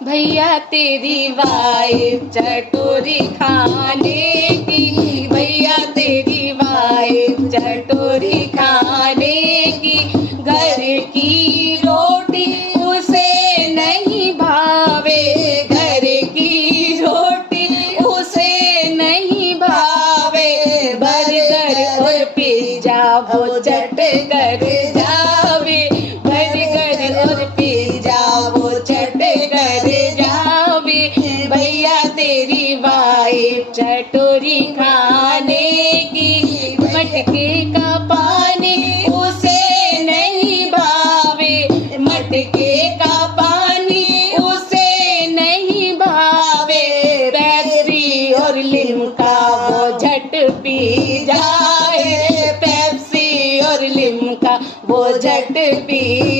भैया तेरी वाइफ चटोरी खाने की, भैया तेरी वाइफ चटोरी खाने की, घर की रोटी उसे नहीं भावे, घर की रोटी उसे नहीं भावे, बर्गर और पिज्जा वो चट कर जावे, बर्गर और पिज्जा वो चट कर जावे, भैया तेरी वाइफ चटोरी खाने की, मटके का पानी उसे नहीं भावे, मटके का पानी उसे नहीं भावे, पेप्सी और लिम्का वो झट पी जाए, पेप्सी और लिम्का वो झट पी